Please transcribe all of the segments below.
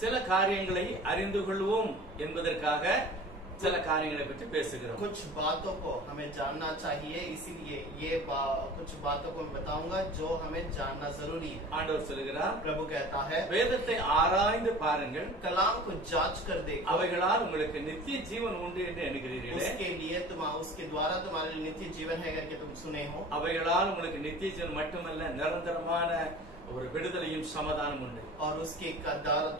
சில காரியங்களை அறிந்து கொள்வோம் என்பதற்காக சில காரியங்களை பற்றி பேசுகிறோம். कुछ बातों को हमें जानना चाहिए, इसीलिए कुछ बातों को मैं बताऊंगा जो हमें जानना जरूरी है. ஆண்டவர் சொல்கிறார், प्रभु कहता है, வேதத்தை ஆராய்ந்து பாருங்கள், कलाम को जांच कर देखो, அவைகளால் உங்களுக்கு நித்திய ஜீவன் உண்டு என்று எண்ணுகிறீர்களே. उसके लिए उसके द्वारा तुम्हारे लिए नित्य जीवन है करके तुम सुने हो. அவைகளால் உங்களுக்கு நித்திய ஜீவன் மட்டுமல்ல, நிரந்தரமான ஒரு விடுதலையும் சமாதானம் உண்டு. और उसके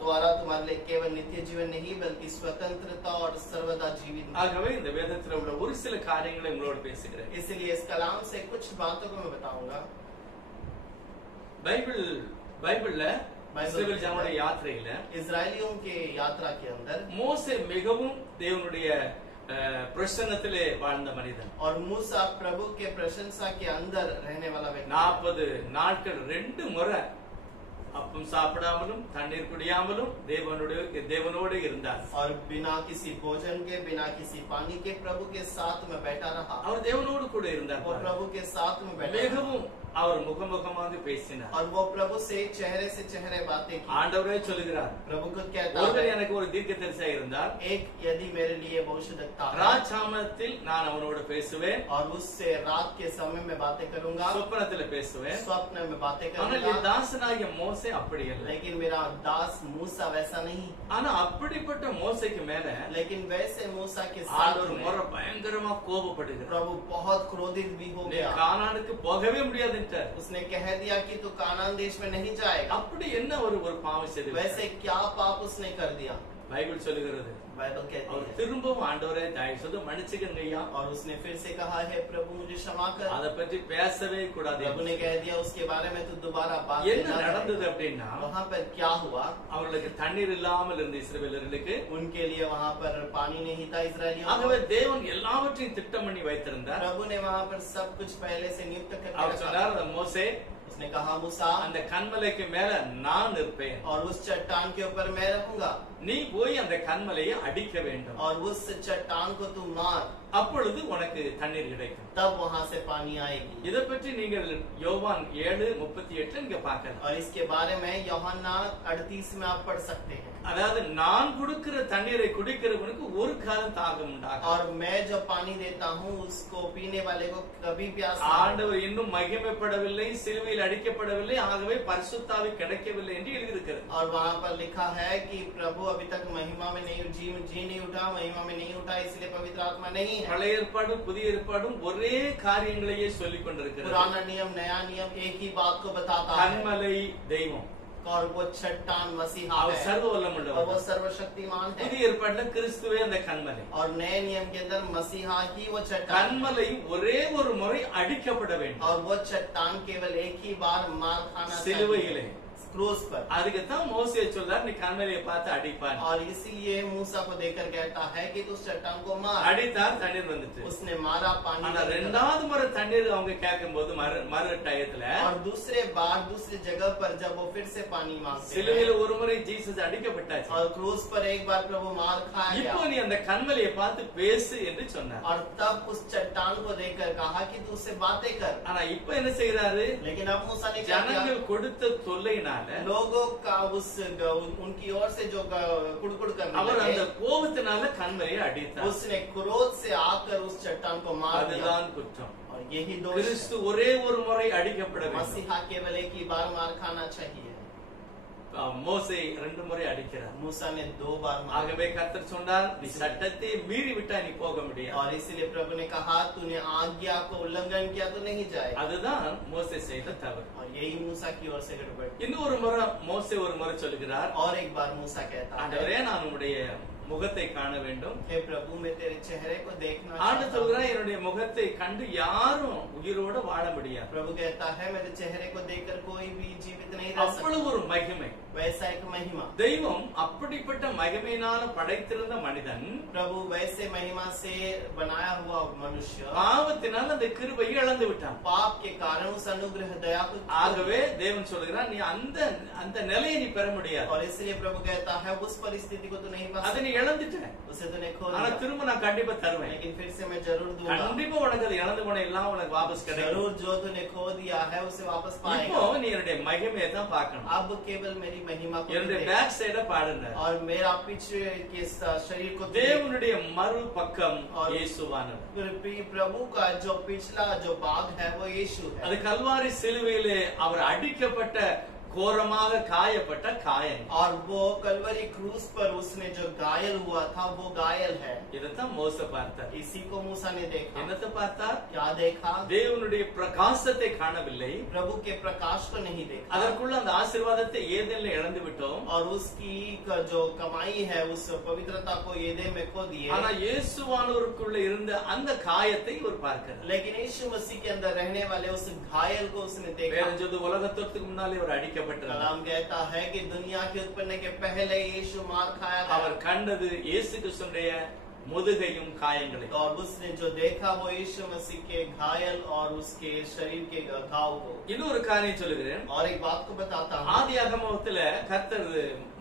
द्वारा तुम्हारे लिए केवल नित्य जीवन नहीं बल्कि स्वतंत्रता और सर्वदा जीवित. ஆகவே இந்த வேதத்தில் உள்ள ஒரு சில காரியங்களை உங்களோடு பேசுகிறேன். इसलिए इस कलाम से कुछ बातों को मैं बताऊंगा. பைபிள்ல இஸ்ரவேல் ஜனங்களுடைய யாத்திரையில, इजरायलियों के यात्रा के अंदर மோசே மிகவும் தேவனுடைய பிரசன்னத்திலே வாழ்ந்த மனிதன். और मूसा प्रभु के प्रशंसा के अंदर रहने वाला व्यक्ति. 40 நாட்கள் 2 முறை அப்பம் சாப்பிடாமலும் தண்ணீர் குடியாமலும் தேவனோடு இருந்தார். और बिना किसी भोजन के, बिना किसी पानी के प्रभु के साथ में बैठा रहा. அவர் தேவனோடு கூட இருந்தார். वो प्रभु के साथ में बैठा மிகவும் அவர் முகமுகமாக பேசினார். और वो प्रभु से चेहरे बातें की. ஆண்டவரே சொல்கிறார், प्रभु को कहता ஒருவர் है, எனக்கு ஒரு தீர்க்கதரிசியா இருந்தார், एक यदि मेरे लिए भविष्यद्वक्ता है, ராஜாமத்தில் நான் அவனோடு பேசுவேன், और उससे रात के समय में बातें करूंगा, சொப்பனத்தில் பேசுவேன். स्वप्न में बातें ஆனால் करूंगा. என் தாசனாகிய மோசே அப்படி இல்லை. लेकिन मेरा दास मूसा वैसा नहीं. ஆனா அப்படிப்பட்ட மோசேக்கு மேல लेकिन वैसे मूसा के साथ ஆண்டவர் முறை பயங்கரமா கோபப்படுகிறார். प्रभु बहुत क्रोधित भी हो நீ गया. கானானுக்கு போகவே முடியாது என்றார். उसने कह दिया कि तू कानान देश में नहीं जाएगा. அப்படி என்ன ஒரு பாவம் செய்து वैसे क्या पाप उसने कर दिया? பைபிள் சொல்லுகிறது, बाइबल कहती அவர் है. திரும்பவும் ஆண்டவரே தயவு செய்து மன்னிச்சுக்கங்க ஐயா, और उसने फिर से कहा है, प्रभु मुझे क्षमा कर. அதை பற்றி பேசவே கூடாது. प्रभु ने कह दिया उसके बारे में तू दोबारा बात என்ன नहीं நடந்தது करेगा. அப்படின்னா, वहाँ पर क्या हुआ? அவர்களுக்கு தண்ணீர் இல்லாமல் இருந்த இஸ்ரவேலர்களுக்கு उनके लिए वहाँ पर पानी नहीं था इजरायलियों ஆகவே को. தேவன் எல்லாவற்றையும் திட்டம் பண்ணி வைத்திருந்தார். प्रभु ने वहाँ पर सब कुछ पहले से नियुक्त करके அவர் रखा. சொன்னார், மோசே उसने कहा, मूसा, அந்த கன்மலைக்கு மேல நான் இருப்பேன், और उस चट्टान के ऊपर मैं रहूंगा, நீ போய் அந்த கன்மலையை அடிக்க வேண்டும், और उस चट्टान को तू मार, அப்பொழுது உனக்கு தண்ணீர் கிடைக்கும். तब वहाँ से पानी आएगी. இதை பற்றி நீங்கள் யோவான் 7:38 நீங்க பார்க்கலாம். और इसके बारे में यूहन्ना 38 में आप पढ़ सकते हैं. அதாவது நான் கொடுக்கிற தண்ணீரை குடிக்கிறவனுக்கு ஒரு காலம் தாகம் உண்டாகும். और मैं जो पानी देता हूँ उसको पीने वाले को कभी प्यास नहीं. ஆண்டவர் இன்னும் மகிமைப்படவில்லை, சிலுவையில் அடிக்கப்படவில்லை, ஆகவே பரிசுத்தாவி கிடைக்கவில்லை என்று எழுதியிருக்கிறது. और वहाँ पर लिखा है कि प्रभु अभी तक महिमा में नहीं जी नहीं उठा, महिमा में नहीं उठा, इसलिए पवित्र आत्मा नहीं है. பழைய ஏற்பாடும் புதிய ஏற்பாடும் ஒரே காரியங்களையே சொல்லிக் கொண்டிருக்கிறது. पुराना नियम नया नियम एक ही बात को बताता है. கன்மலை தெய்வம், और वो चट्टान मसीहा அவர் है, சர்வ और वो வல்லமுள்ளவர். सर्वशक्तिमान है. புதிய ஏற்பாட்டுல கிறிஸ்துவே அந்த கன்மலை. और नए नियम के अंदर मसीहा ही वो चट्टान, கன்மலை ஒரே ஒரு முறை அடிக்கப்பட வேண்டும் और वो चट्टान केवल एक ही बार मार खाना சிலுவையிலே. चाहिए क्रूस पर. அதுக்குத்தான் மோசே சொல்றார், நீ கன்மலையை பார்த்து அடிப்பான். और इसीलिए मूसा को देखकर कहता है कि तू उस चट्टान को मार. அடித்தார், தண்ணீர் வந்துச்சு. उसने मारा, पानी ஆனா निकला. ரெண்டாவது முறை தண்ணீர் அவங்க கேட்கும் போது மறு டயத்துல और दूसरे बार दूसरी जगह पर जब वो फिर से पानी मांगते சிலுவையில हैं, ஒரு முறை ஜீசஸ் அடிக்கப்பட்டாச்சு. और क्रूस पर एक बार प्रभु मार खाया இப்போ गया. நீ அந்த கன்மலையை பார்த்து பேசு என்று சொன்னார். और तब उस चट्टान को देखकर कहा कि तू उससे बातें कर. ஆனா இப்ப என்ன செய்யறாரு, लेकिन अब मूसा ने क्या किया? ஜனங்கள் கொடுத்த தொல்லையினால लोगों का उनकी ओर से जो कुड़कुड़ करने அவர் அந்த लगे, கோபத்தினால கன்மலையை அடித்தார். उसने क्रोध से आकर उस चट्टान को मार दिया. அதுதான் குற்றம். और यही दोष கிறிஸ்து ஒரே ஒரு முறை அடிக்கப்பட வேண்டும். मसीहा केवल एक ही बार मार खाना चाहिए. மோசே 2 முறை அடிக்கிறார். मूसा ने 2 बार मारा. ஆகவே கர்த்தர் சொன்னார், நீ சட்டத்தை மீறி விட்டா நீ போக முடியாது. और इसीलिए प्रभु ने कहा, तूने आज्ञा को उल्लंघन किया तो नहीं जाएगा. அதுதான் மோசே செய்த தவறு. और यही मूसा की ओर से गड़बड़. இன்னொரு முறை மோசே ஒரு முறை சொல்கிறார், और एक बार मूसा कहता ஆண்டவரே है, நான் உம்முடைய முகத்தை காண வேண்டும். हे प्रभु मैं तेरे चेहरे को देखना ஆண்டு चाहता சொல்கிறார், हूं. என்னுடைய முகத்தை கண்டு யாரும் உயிரோட வாழ முடியாது. प्रभु कहता है, मेरे चेहरे को देखकर कोई भी जीवित नहीं रह सकता. அவ்வளவு ஒரு மகிமை. वैसा एक महिमा. தெய்வம் அப்படிப்பட்ட மகிமையினால படைத்திருந்த மனிதன் प्रभु वैसे महिमा से बनाया हुआ मनुष्य பாவத்தினால் அந்த கிருபையை இழந்து விட்டான். पाप के कारण उस अनुग्रह दया को, ஆகவே தேவன் சொல்கிறார், நீ அந்த நிலையை நீ பெற முடியாது. और इसलिए प्रभु कहता है उस परिस्थिति को तो नहीं पा அதை நீ सकता. இழந்துட்டேன், उसे तूने खो ஆனா दिया, திரும்ப நான் கண்டிப்பா தருவேன். लेकिन फिर से मैं जरूर दूंगा। கண்டிப்பா உனக்கு அது இழந்து போன எல்லாம் உனக்கு வாபஸ் கிடைக்கும். जरूर जो तूने खो दिया है उसे वापस இப்போ पाएगा। நீ என்னுடைய மகிமையை தான் பார்க்கணும். अब केवल मेरी महिमा को என்னுடைய देख பேக் சைட பாடுங்க. और मेरा पीछे के शरीर को देख। தேவனுடைய மறு பக்கம் இயேசுவானவர். प्रभु का जो पिछला जो भाग है वो यीशु है। அது கல்வாரி சிலுவையிலே அவர் அடிக்கப்பட்ட கோரமாக காயப்பட்ட காயம். और वो कलवरी क्रूस पर उसने जो घायल हुआ था वो घायल है। இதைத்தான் மோசே பார்த்தார். इसी को मूसा ने देखा। என்னத்தை பார்த்தார்? क्या देखा? தேவனுடைய பிரகாசத்தை காணவில்லை. प्रभु के प्रकाश को नहीं देखा। அதற்குள்ள அந்த ஆசீர்வாதத்தை ஏதேனில் இழந்து விட்டோம். और उसकी जो कमाई है उस पवित्रता को एदेन में खो दिए। ஆனா இயேசுவானவருக்குள்ள இருந்த அந்த காயத்தை இவர் பார்க்கிறார். लेकिन यीशु मसीह के अंदर रहने वाले उस घायल को उसने देखा। வேதம் சொல்லுது உலகத்திற்கு முன்னாலே இவர் அடிக்கப்பட்டார். कलाम कहता है कि दुनिया के उत्पन्न के पहले यीशु मार खाया था। அவர் கண்டது இயேசு கிறிஸ்துவினுடைய முதுகையும் காயங்களையும். और उसने जो देखा वो यीशु मसीह के घायल और उसके शरीर के घाव को। இன்னொரு காரியம் சொல்லுகிறேன். और एक बात को बताता हूँ। ஆதியாகமத்துல கர்த்தர்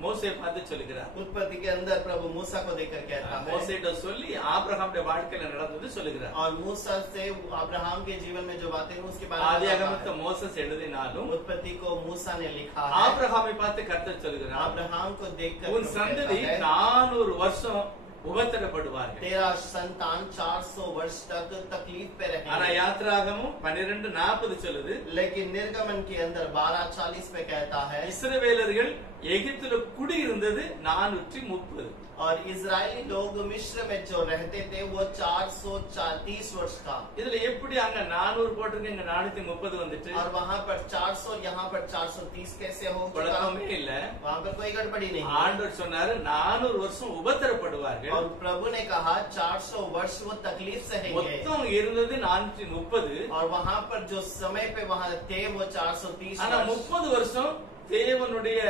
மோசே பார்த்து சொல்லுகிறார். उत्पत्ति के अंदर प्रभु मूसा को देखकर कहता है। மோசேட்ட சொல்லி ஆபிரகாமுடைய வாழ்க்கையில நடந்தது சொல்லுகிறார். और मूसा से अब्राहम के जीवन में जो बातें हुई उसके बारे में ஆதியாகமத்தை மோசஸ் எழுதினாலும் उत्पत्ति को मूसा ने लिखा है। ஆபிரகாமை பார்த்து கர்த்தர் சொல்லுகிறார். अब्राहम को देखकर உன் சந்ததி 400 வருஷம் உபத்திரப்படுவார்கள். तेरा संतान 400 वर्ष तक तकलीफ पे ஆனா रहेगा। யாத்ராகமும் 12:40 சொல்லுது. लेकिन निर्गमन के अंदर 12:40 पे कहता है இஸ்ரவேலர்கள் எகிப்துல குடியிருந்தது 430. और इजरायली लोग मिस्र में जो रहते थे वो 430 वर्ष का। இதுல எப்படி அங்க 400 போட்டிருக்கு, இங்க 430 வந்துட்டு? और वहाँ पर 400 यहाँ पर 430 कैसे हो चुका? குழப்பமே இல்ல. वहाँ पर कोई गड़बड़ी नहीं। ஆண்டவர் சொன்னாரு 400 வருஷம் உபத்திரப்படுவார்கள். और प्रभु ने कहा 400 वर्ष वो तकलीफ सहेंगे। மொத்தம் இருந்தது 430. और वहाँ पर जो समय पे वहाँ थे वो 430 ஆனா वर्ष। 30 வருஷம் தேவனுடைய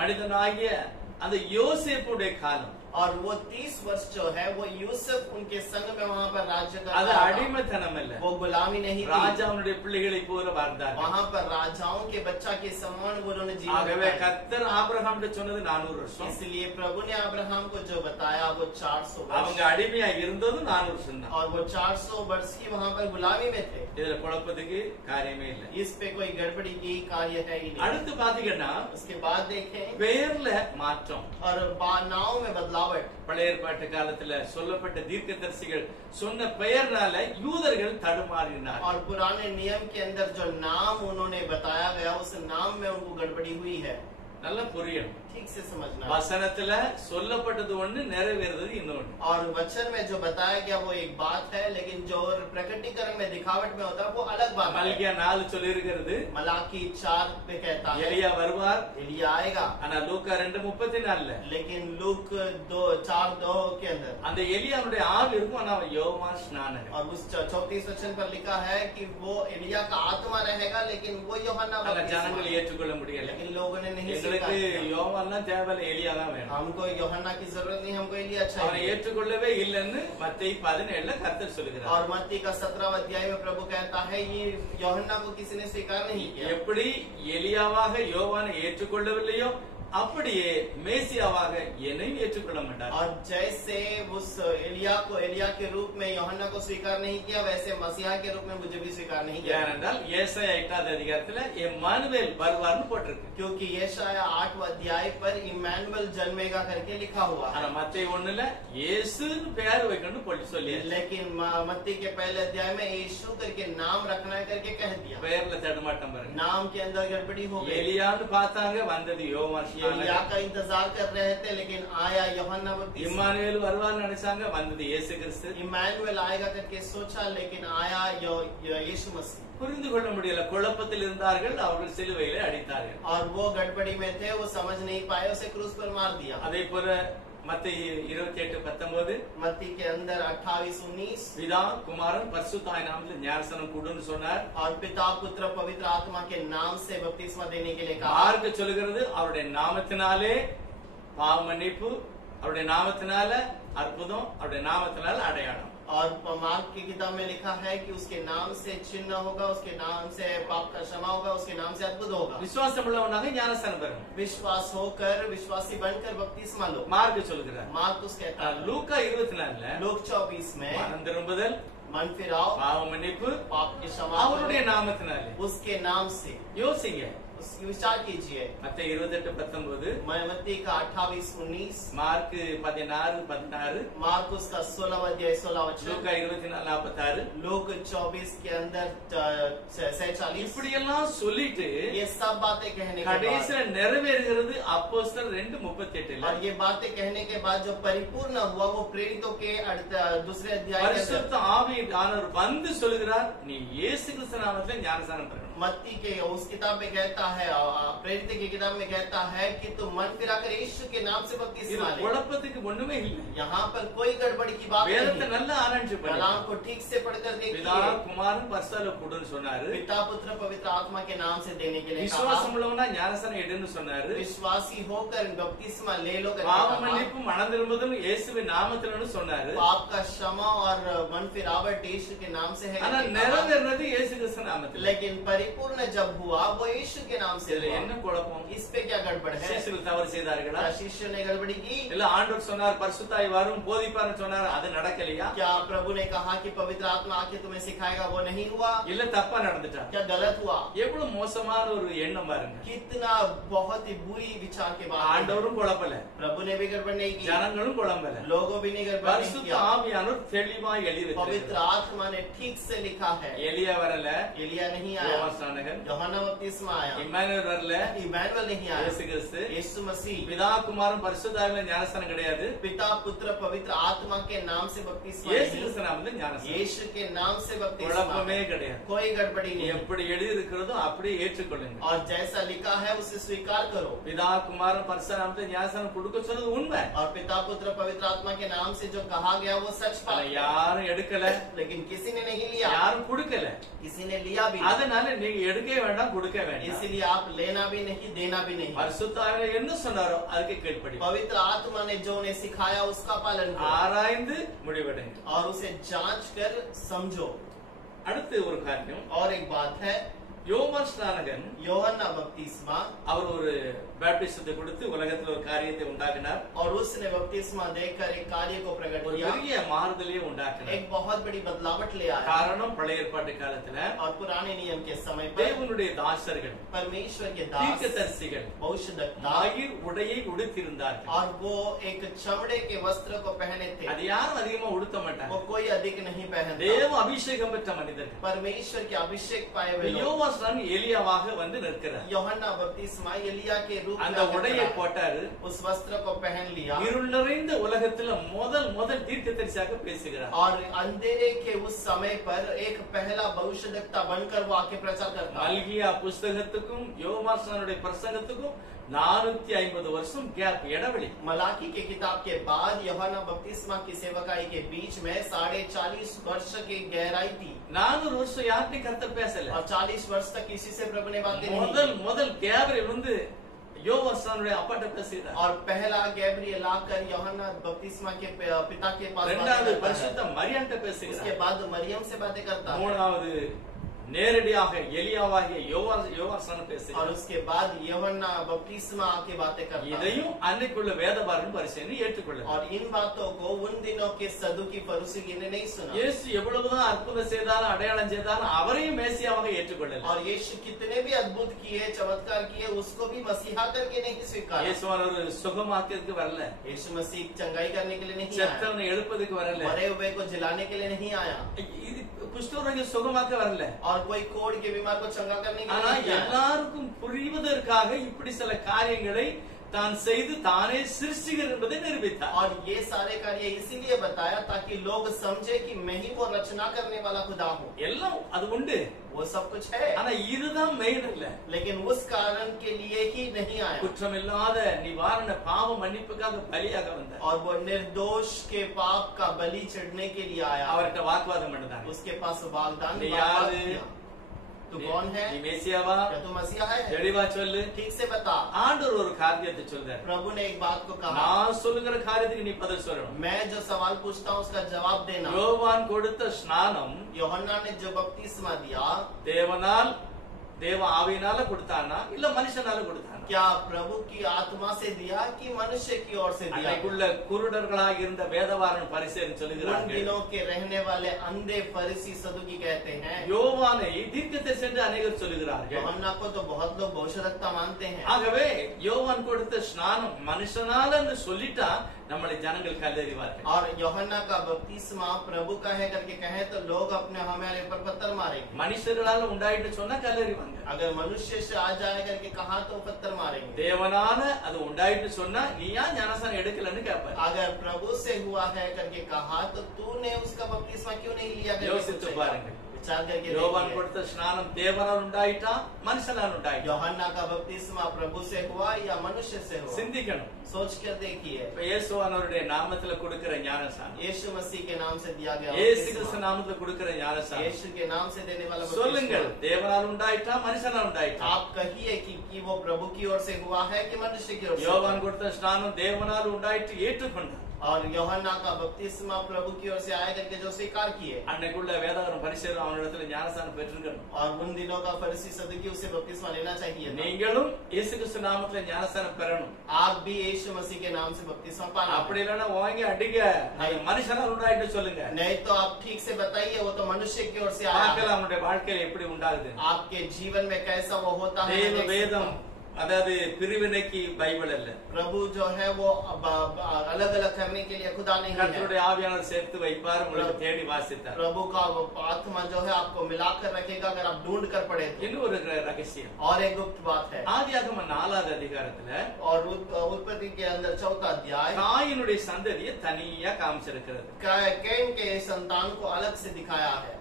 மனிதனாகிய அந்த யோசேப்புடைய காலம். और वो 30 वर्ष जो है वो यूसुफ उनके संग में वहाँ पर राज्य कर அது रहा था। அடிமைத்தனம் இல்ல. वो गुलामी नहीं थी। ராஜாவுடைய பிள்ளைகளை போல வாழ்ந்தார்கள். वहाँ पर राजाओं के बच्चा के समान वो उन्होंने जीवन ஆகவே बिताया। கர்த்தர் ஆபிரகாம்கிட்ட சொன்னது 400 வருஷம். इसलिए प्रभु ने अब्राहम को जो बताया वो 400 அவங்க वर्ष। அடிமையா இருந்ததும் 400 வருஷம் தான். और वो 400 वर्ष की वहाँ पर गुलामी में थे। இதுல குழப்பத்துக்கு காரியமே இல்ல. इस पे कोई गड़बड़ी की कार्य है ही नहीं। அடுத்து பாத்தீங்கன்னா उसके बाद देखें பெயர்ல மாற்றம். और नाव में बदलावट। பழைய ஏற்பாட்டு காலத்துல சொல்லப்பட்ட தீர்க்கதரிசிகள் சொன்ன பெயர்னால யூதர்கள் தடுமாறினார். और पुराने नियम के अंदर जो नाम उन्होंने बताया गया उस नाम में उनको गड़बड़ी हुई है। நல்லா புரியணும். ठीक से समझना। வசனத்துல சொல்லப்பட்டது ஒண்ணு நிறைவேறது இன்னொன்னு. और वचन में जो बताया गया वो एक बात है, लेकिन जो प्रकटीकरण में दिखावट में होता है वो अलग बात है। மல்கியா 4 சொல்லி இருக்கிறது मलाकी 4 पे कहता है எலியா வருவார். एलिया आएगा। ஆனா லூக்கா 2:34 लेकिन लूक 4:2 के अंदर அந்த எலியாவுடைய ஆவி இருக்கும். ஆனா அவன் யோவான் ஸ்நானகன். और उस 34 वचन पर लिखा है कि वो एलिया का आत्मा रहेगा, लेकिन वो यूहन्ना ஆனா बपतिस्मा। ஜனங்கள் ஏற்றுக்கொள்ள முடியல. लेकिन लोगों ने नहीं எங்களுக்கு स्वीकार किया। யோவான்லாம் தேவையில்ல, எலியா தான் வேணும். हमको यूहन्ना की जरूरत नहीं, हमको एलिया அவனை चाहिए। ஏற்றுக்கொள்ளவே இல்லைன்னு மத்தேயு 17 கர்த்தர் சொல்லுகிறார். और मत्ती का 17 अध्याय में प्रभु कहता है ये यूहन्ना को किसी ने स्वीकार नहीं किया। எப்படி எலியாவாக யோவானை ஏற்றுக்கொள்ளவில்லையோ அப்படியே மேசியாவாக என்னையும் ஏற்றுக்கொள்ள மாட்டார். और जैसे उस एलिया के रूप में यूहन्ना को स्वीकार नहीं किया, वैसे मसीहा के रूप में मुझे भी स्वीकार नहीं किया। ஏனென்றால் ஏசாயா 8வது அதிகாரத்துல எம்மானுவேல் வருவார்னு போட்டிருக்கு. क्योंकि यशाया 8वां अध्याय पर इमैनुअल जन्मेगा करके लिखा हुआ है। ஆனா மத்தேயு 1ல இயேசுன்னு பேர் வைக்கணும்னு சொல்லி, लेकिन मत्ती के पहले अध्याय में यीशु करके नाम रखना है करके कह दिया। பெயர்ல தடுமாட்டம் பாருங்க. नाम के अंदर गड़बड़ी हो गई। எலியான்னு பார்த்தாங்க, வந்தது யோவான் एलिया ஸ்நானகன். का इंतजार कर रहे थे, लेकिन आया यूहन्ना बपतिस्मा। இம்மானுவேல் வருவார்னு நினைச்சாங்க, வந்தது இயேசு கிறிஸ்து. इमैनुअल आएगा करके सोचा, लेकिन आया यीशु मसीह। புரிந்து கொள்ள முடியல, குழப்பத்தில் இருந்தார்கள், அவர்கள் சிலுவையிலே அடித்தார்கள். और वो गड़बड़ी में थे, वो समझ नहीं पाए, उसे क्रूस पर मार दिया। அதே போல மத்தேயு 28:19 मत्ती के अंदर 28-19 பிதா குமாரன் பரிசுத்தாய் நாமத்தில் ஞானஸ்நானம் கொடுன்னு சொன்னார். और पिता पुत्र पवित्र आत्मा के नाम से बपतिस्मा देने के लिए कहा। மார்க்கு சொல்லுகிறது அவருடைய நாமத்தினாலே பாவ மன்னிப்பு, அவருடைய நாமத்தினால அற்புதம், அவருடைய நாமத்தினால அடையாளம். और मार्क की किताब में लिखा है कि उसके नाम से चिन्ह होगा, उसके नाम से पाप का क्षमा होगा, उसके नाम से अद्भुत होगा। விசுவாசம் உள்ளவனாக ஞானஸ்நானம் பெறணும். विश्वास होकर, विश्वासी बनकर बपतिस्मा लो। மார்க் சொல்கிறார். मार्कुस कहता है, லூக்கா 24 लोक 24 में மனம் திரும்புதல், मन फिराओ, பாவ மன்னிப்பு पाप की क्षमा அவருடைய நாமத்தினாலே. उसके नाम से। யோசிங்க. उसकी विचार कीजिए। மத்தேயு 28:19, मत्ती का 28:19, மார்க் 16:16, मार्कुस का 16 अध्याय 16 वचन, லூக்கா 24:46, लोक 24 के अंदर 46। இப்படி எல்லாம் சொல்லிட்டு ये सब बातें कहने के बाद, கடைசில நிறைவேறுகிறது அப்போஸ்தலர் 2:38. और ये बातें कहने के बाद जो परिपूर्ण हुआ वो प्रेरितों के दूसरे अध्याय के अंदर, பரிசுத்த ஆவியானவர் வந்து சொல்கிறார், நீ இயேசு கிறிஸ்து நாமத்திலே ஞானஸ்நானம் பெறணும். मत्ती के उस किताब में कहता है, प्रेरित की किताब में कहता है कि तुम मन फिराकर यीशु के नाम से இது बपतिस्मा ले। குழப்பத்துக்கு ஒண்ணுமே இல்லை. यहाँ पर कोई गड़बड़ी की बात வேதத்தை नहीं। நல்லா ஆராய்ச்சி कलाम பண்ணி को ठीक से पढ़कर பிதா देखिए। குமாரன் பரிசுத்த கூடுன்னு சொன்னாரு. पिता पुत्र पवित्र आत्मा के नाम से देने के लिए விசுவாசம் कहा। உள்ளவனா ஞானஸ்நானம் எடுன்னு சொன்னாரு. विश्वासी होकर बपतिस्मा ले लो करके பாவ कहा। மன்னிப்பு மனம் திரும்புதலும் இயேசுவின் நாமத்திலன்னு சொன்னாரு. पाप का क्षमा और मन फिरावट यीशु के नाम से है ஆனா करके कहा। நிறைவேறினது இயேசு கிறிஸ்து நாமத்திலே. लेकिन परिपूर्ण जब हुआ वो यीशु के नाम से இதுல हुआ। என்ன குழப்பம்? इस पे क्या गड़बड़ है? சீஷர்கள் தவறு செய்தார்களா? क्या शिष्य ने गड़बड़ी की? இல்ல ஆண்டவர் சொன்னார் பரிசுத்தாய் வரும் போதிப்பார்னு சொன்னார், அது நடக்கலையா? क्या प्रभु ने कहा कि पवित्र आत्मा आके तुम्हें सिखाएगा, वो नहीं हुआ? இல்ல தப்பா நடந்துட்டா? क्या गलत हुआ? எவ்வளவு மோசமான ஒரு எண்ணம் பாருங்க. कितना बहुत ही बुरी विचार के बाद ஆண்டவரும் குழப்பல, प्रभु ने भी गड़बड़ नहीं की, ஜனங்களும் குழம்பல. लोगों भी नहीं गड़बड़ नहीं பரிசுத்த किया। ஆவியானவர் தெளிவாய் எழுதி पवित्र வச்சிருக்கார். आत्मा ने ठीक से लिखा है। எலியா வரல, एलिया नहीं आया, யோவான் यूहन्ना बपतिस्मा आया, இம்மானுவேல் வரல, इमैनुअल नहीं आया, இயேசு கிறிஸ்து. यीशु मसीह। பிதா குமாரன் பரிசுத்த ஆவியில ஞானஸ்நானம் கிடையாது. पिता पुत्र पवित्र आत्मा के नाम से बपतिस्मा இயேசு नहीं, கிறிஸ்து நாமத்திலே ஞானஸ்நானம். यीशु के नाम से बपतिस्मा, குழப்பமே கிடையாது. कोई गड़बड़ी नहीं। எப்படி எழுதி இருக்கிறதோ அப்படியே ஏற்றுக்கொள்ளுங்க. और जैसा लिखा है उसे स्वीकार करो। பிதா குமாரன் பரிசுத்த நாமத்திலே ஞானஸ்நானம் கொடுக்க சொன்னது உண்மை. और पिता पुत्र पवित्र आत्मा के नाम से जो कहा गया वो सच ஆனா बात है। யாரும் எடுக்கல, लेकिन किसी ने नहीं लिया, யாரும் கொடுக்கல. किसी ने लिया भी नहीं। அதனால நீங்க எடுக்கவே வேண்டாம், கொடுக்க வேண்டாம். इसलिए आप लेना भी नहीं, देना भी नहीं। பரிசுத்த ஆவியில என்ன சொன்னாரோ அதுக்கு கீழ்ப்படி. पवित्र आत्मा ने जो उन्हें सिखाया उसका पालन करो ஆராய்ந்து முடிவெடுங்க. और उसे जांच कर समझो। அடுத்து ஒரு காரியம், और एक बात है, யோவான் ஸ்நானகன் यूहन्ना बपतिस्मा, அவர் ஒரு பேப்டிசத்தை கொடுத்து உலகத்துல ஒரு காரியத்தை உண்டாக்கினார். और उसने बपतिस्मा देकर एक कार्य को प्रकट ஒரு किया, பெரிய மாறுதலே உண்டாக்கினார். एक बहुत बड़ी बदलावट ले आया। காரணம் பழைய ஏற்பாட்டு காலத்துல और पुराने नियम के समय पर தேவனுடைய தாசர்கள், परमेश्वर के दास, தீர்க்கதரிசிகள் भविष्यद्वक्ता, மயிர் உடையை உடுத்திருந்தார்கள். और वो एक चमड़े के वस्त्र को पहने थे। அது யாரும் அதிகமா உடுத்த वो மாட்டாங்க. कोई अधिक नहीं पहनता। தேவ அபிஷேகம் பெற்ற மனிதர்கள். परमेश्वर के अभिषेक पाए हुए लोग। யோவான் ஸ்நானகன் எலியாவாக வந்து நிற்கிறார். यूहन्ना बपतिस्मा एलिया के रूप அந்த में உடையை आकर போட்டாரு. उस वस्त्र को पहन लिया, இருள் நிறைந்த உலகத்துல முதல் தீர்க்கதரிசியாக பேசுகிறார். और अंधेरे के उस समय पर एक पहला भविष्यद्वक्ता बनकर वो आके प्रचार करता है। மல்கியா புஸ்தகத்துக்கும் யோவான் ஸ்நானனுடைய பிரசங்கத்துக்கும் 450 வருஷம் கேப், இடைவெளி. मलाकी के किताब के बाद यूहन्ना बपतिस्मा की सेवकाई के बीच में 40 वर्ष की गहराई थी। 400 வருஷம் யார்கிட்ட கர்த்தர் பேசல. और 40 वर्ष तक किसी से प्रभु ने बातें नहीं की। முதல் கேப்ரியல் வந்து யோவான் ஸ்நானனுடைய அப்பாட்ட பேசுகிறார். और पहला गैब्रियल आकर यूहन्ना बपतिस्मा के पिता के पास बातें இரண்டாவது करता है। பரிசுத்த மரியான்ட்ட उसके பேசுகிறார். बाद मरियम से बातें करता है। மூணாவது நேரடியாக எலியாவாகிய யோவான் ஸ்நானன் और பேசுகிறார். उसके बाद यूहन्ना बपतिस्मा आके बातें करता है। இதையும் அன்னைக்குள்ள வேதபாரன் பரிசேயன் ஏற்றுக்கொள்ள. और इन बातों को उन दिनों के सदुकी फरीसी ने नहीं सुना। இயேசு எவ்வளவுதான் அற்புதம் செய்தாலும் அடையாளம் செய்தாலும் அவரையும் மேசியாவாக ஏற்றுக்கொள்ளல. और यीशु कितने भी अद्भुत किए, चमत्कार किए, उसको भी मसीहा करके नहीं स्वीकारा। இயேசுவான் ஒரு சுகமாக்கிறதுக்கு வரல, यीशु मसीह चंगाई करने के लिए नहीं आया, செத்தவனை எழுப்பதுக்கு வரல, मरे हुए को जिलाने के लिए नहीं आया, இது குஷ்டரோகியை சுகமாக்க வரல. और कोई कोढ़ के बीमार को चंगा करने के ஆனா लिए नहीं आया। எல்லாருக்கும் புரிவதற்காக இப்படி சில காரியங்களை தான் செய்து தானே சிருஷ்டிகர் என்பதை நிரூபித்தார். और ये सारे कार्य इसीलिए बताया ताकि लोग समझे कि मैं ही वो रचना करने वाला खुदा हूँ। எல்லாம் அது உண்டு, वो सब कुछ है, ஆனா இதுதான் மெயின் இல்ல. लेकिन उस कारण के लिए ही नहीं आया। குற்றமில்லாத நிவாரண பாவ மன்னிப்புக்காக பலியாக வந்தார். और वो निर्दोष के पाप का बलि चढ़ने के लिए आया। அவர்கிட்ட வாக்குவாதம் பண்ணாங்க. उसके पास वागदान நீ बात யாரு? किया। तू कौन है? நீ மேசியாவா? क्या तू मसीहा है? தெளிவா சொல்லு. ठीक से बता। ஆண்டவர் ஒரு காரியத்தை சொல்றார். प्रभु ने एक बात को कहा, நான் சொல்லுகிற காரியத்துக்கு நீ பதில் சொல்லணும். मैं जो सवाल पूछता हूँ उसका जवाब देना। யோவான் கொடுத்த ஸ்நானம் यूहन्ना ने जो बपतिस्मा दिया, தேவனால் தேவ ஆவியினால கொடுத்தானா இல்ல மனுஷனால கொடுத்தானா? क्या प्रभु की आत्मा से दिया कि मनुष्य की ओर से दिया? அன்னைக்குள்ள குருடர்களாக இருந்த வேதவாரன் பரிசேயன் उन சொல்லுகிறார்கள், दिनों के रहने वाले अंधे फरीसी सदुकी कहते हैं। யோவானை தீர்க்கதரிசி என்று अनेகர் சொல்லுகிறார்கள். यूहन्ना को तो बहुत लोग भविष्यवक्ता मानते हैं। ஆகவே யோவான் கொடுத்த ஸ்நானம் மனுஷனால சொல்லிட்டா நம்மளை ஜனங்கள் கல்லெறிவார்கள். और यूहन्ना का बपतिस्मा प्रभु का है करके कहे तो लोग अपने हमारे ऊपर पत्थर मारेंगे। மனுஷர்களால உண்டாயிட்டு சொன்னா கல்லெறிவாங்க. अगर मनुष्य से आ जाए करके कहा तो पत्थर मारेंगे। தேவனால அது உண்டாயிட்டு சொன்னா நீ ஏன் ஞானஸ்நானம் எடுக்கலன்னு கேட்பார். अगर प्रभु से हुआ है करके कहा तो तूने उसका बपतिस्मा क्यों नहीं लिया? யோசித்து பாருங்க. विचार करके யோவான் देखिए। கொடுத்த ஸ்நானம் தேவனால் உண்டாயிட்டா மனுஷனால் உண்டாயிட்டா? यूहन्ना का बपतिस्मा प्रभु से हुआ या मनुष्य से हुआ? சிந்திக்கணும். सोच कर देखिए। இப்ப இயேசுவானவருடைய நாமத்துல கொடுக்கிற ஞானஸ்நானம், यीशु मसीह के नाम से दिया गया இயேசு बपतिस्मा, கிறிஸ்து நாமத்துல கொடுக்கிற ஞானஸ்நானம், यीशु के नाम से देने वाला சொல்லுங்கள் बपतिस्मा, தேவனால் உண்டாயிட்டா மனுஷனால் உண்டாயிட்டா? आप कहिए कि वो प्रभु की ओर से हुआ है कि मनुष्य की ओर से? யோவான் கொடுத்த ஸ்நானம் தேவனால் உண்டாயிட்டு ஏற்றுக்கொண்டார். और यूहन्ना का बपतिस्मा प्रभु की ओर से आए करके जो स्वीकार किए। அன்னைக்குள்ள வேதவரம் பரிசேயர் அவனிடத்துல ஞானஸ்நானம் பெற்றிருக்கணும். और उन दिनों का फरीसी सदुकी उसे बपतिस्मा लेना चाहिए था। நீங்களும் இயேசு கிறிஸ்து நாமத்துல ஞானஸ்நானம் பெறணும். आप भी यीशु मसीह के नाम से बपतिस्मा पाना। அப்படி இல்லைன்னா வாங்கி அடிங்க, அது மனுஷனால் உண்டாயிட்டு சொல்லுங்க. नहीं तो आप ठीक से बताइए वो तो मनुष्य की ओर से आया है। பார்க்கலாம் உங்களுடைய வாழ்க்கையில எப்படி உண்டாகுது. आपके जीवन में कैसा वो होता है। தேவ देख सकते வேதம் हो। அதாவது பிரிவினைக்கு பைபிள் அல்ல. प्रभु जो है वो अलग अलग करने के लिए खुदा नहीं है। கர்த்தருடைய ஆவியானவர் சேர்த்து வைப்பார், உங்களுக்கு தேடி வாசித்தார். प्रभु का वो आत्मा जो है आपको मिलाकर रखेगा अगर आप ढूंढ कर पड़े तो। இன்னும் ஒரு ரகசியம். और एक गुप्त बात है। ஆதியாகமம் 4வது அதிகாரத்துல और उत्पत्ति के अंदर 4था अध्याय காயினுடைய சந்ததியை தனியா காமிச்சிருக்கிறது. कैन के संतान को अलग से दिखाया है।